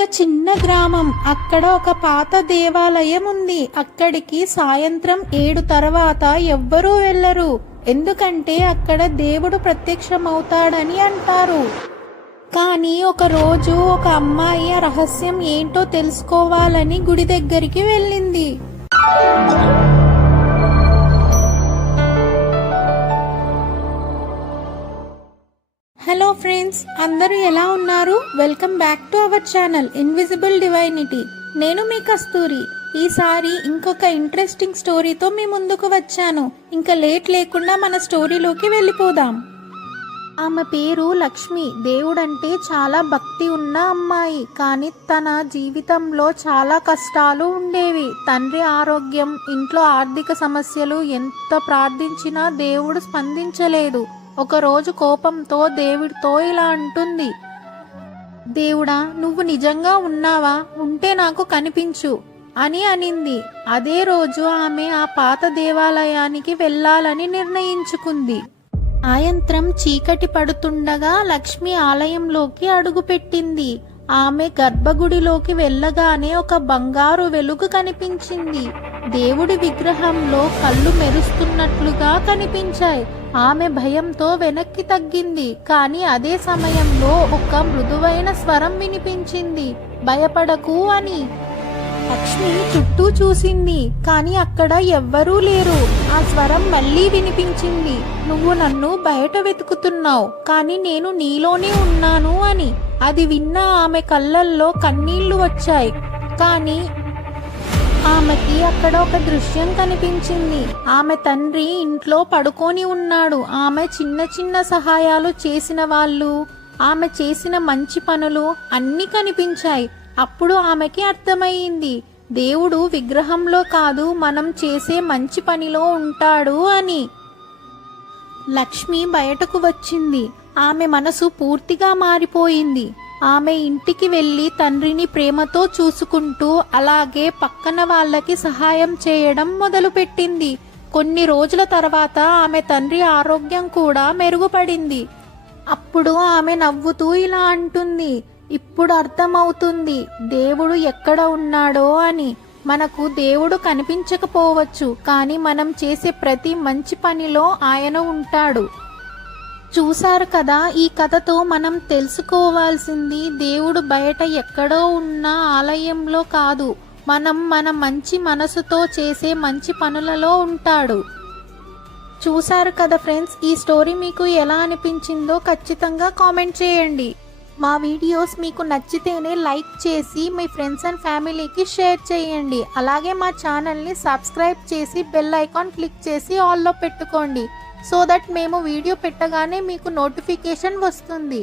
ఒక చిన్న గ్రామం. అక్కడ ఒక పాత దేవాలయం ఉంది. అక్కడికి సాయంత్రం 7 తర్వాత ఎవ్వరూ వెళ్ళరు. ఎందుకంటే అక్కడ దేవుడు ప్రత్యక్షమవుతాడని అంటారు. కానీ ఒక రోజు ఒక అమ్మాయి ఆ రహస్యం ఏంటో తెలుసుకోవాలని గుడి దగ్గరికి వెళ్ళింది. హలో ఫ్రెండ్స్, అందరూ ఎలా ఉన్నారు? Welcome back to our channel invisible divinity. నేను మీ కస్తూరి. ఈసారి ఇంకొక ఇంట్రెస్టింగ్ స్టోరీతో మీ ముందుకు వచ్చాను. ఇంకా లేట్ లేకుండా మన స్టోరీలోకి వెళ్ళిపోదాం. ఆమె పేరు లక్ష్మి. దేవుడంటే చాలా భక్తి ఉన్న అమ్మాయి. కానీ తన జీవితంలో చాలా కష్టాలు ఉండేవి. తండ్రి ఆరోగ్యం, ఇంట్లో ఆర్థిక సమస్యలు. ఎంత ప్రార్థించినా దేవుడు స్పందించలేదు. ఒకరోజు కోపంతో దేవుడితో ఇలా అంటుంది, దేవుడా, నువ్వు నిజంగా ఉన్నావా? ఉంటే నాకు కనిపించు అని అనింది. అదే రోజు ఆమె ఆ పాత దేవాలయానికి వెళ్ళాలని నిర్ణయించుకుంది. సాయంత్రం చీకటి పడుతుండగా లక్ష్మి ఆలయంలోకి అడుగుపెట్టింది. ఆమె గర్భగుడిలోకి వెళ్ళగానే ఒక బంగారు వెలుగు కనిపించింది. దేవుడి విగ్రహంలో కళ్ళు మెరుస్తున్నట్లుగా కనిపించాయి. ఆమె భయంతో వెనక్కి తగ్గింది. కానీ అదే సమయంలో ఒక మృదువైన స్వరం వినిపించింది, భయపడకు అని. లక్ష్మి చుట్టూ చూసింది, కానీ అక్కడ ఎవ్వరూ లేరు. ఆ స్వరం మళ్ళీ వినిపించింది, నువ్వు నన్ను బయట వెతుకుతున్నావు, కానీ నేను నీలోనే ఉన్నాను అని. అది విన్న ఆమె కళ్ళల్లో కన్నీళ్లు వచ్చాయి. కానీ ఆమెకి అక్కడ ఒక దృశ్యం కనిపించింది. ఆమె తండ్రి ఇంట్లో పడుకొని ఉన్నాడు. ఆమె చిన్న చిన్న సహాయాలు చేసిన వాళ్ళు, ఆమె చేసిన మంచి పనులు అన్నీ కనిపించాయి. అప్పుడు ఆమెకి అర్థమయ్యింది, దేవుడు విగ్రహంలో కాదు, మనం చేసే మంచి పనిలో ఉంటాడు అని. లక్ష్మి బయటకు వచ్చింది. ఆమె మనసు పూర్తిగా మారిపోయింది. ఆమె ఇంటికి వెళ్లి తండ్రిని ప్రేమతో చూసుకుంటూ అలాగే పక్కన వాళ్ళకి సహాయం చేయడం మొదలుపెట్టింది. కొన్ని రోజుల తర్వాత ఆమె తండ్రి ఆరోగ్యం కూడా మెరుగుపడింది. అప్పుడు ఆమె నవ్వుతూ ఇలా అంటుంది, ఇప్పుడు అర్థమవుతుంది దేవుడు ఎక్కడ ఉన్నాడో అని. మనకు దేవుడు కనిపించకపోవచ్చు, కానీ మనం చేసే ప్రతి మంచి పనిలో ఆయన ఉంటాడు. చూశారు కదా, ఈ కథతో మనం తెలుసుకోవాల్సింది దేవుడు బయట ఎక్కడో ఉన్న ఆలయంలో కాదు, మనం మన మంచి మనసుతో చేసే మంచి పనులలో ఉంటాడు. చూశారు కదా ఫ్రెండ్స్, ఈ స్టోరీ మీకు ఎలా అనిపించిందో ఖచ్చితంగా కామెంట్ చేయండి. మా వీడియోస్ మీకు నచ్చితేనే లైక్ చేసి మీ ఫ్రెండ్స్ అండ్ ఫ్యామిలీకి షేర్ చేయండి. అలాగే మా ఛానల్ని సబ్స్క్రైబ్ చేసి బెల్ ఐకాన్ క్లిక్ చేసి ఆల్లో పెట్టుకోండి, సో దట్ మేము వీడియో పెట్టగానే మీకు నోటిఫికేషన్ వస్తుంది.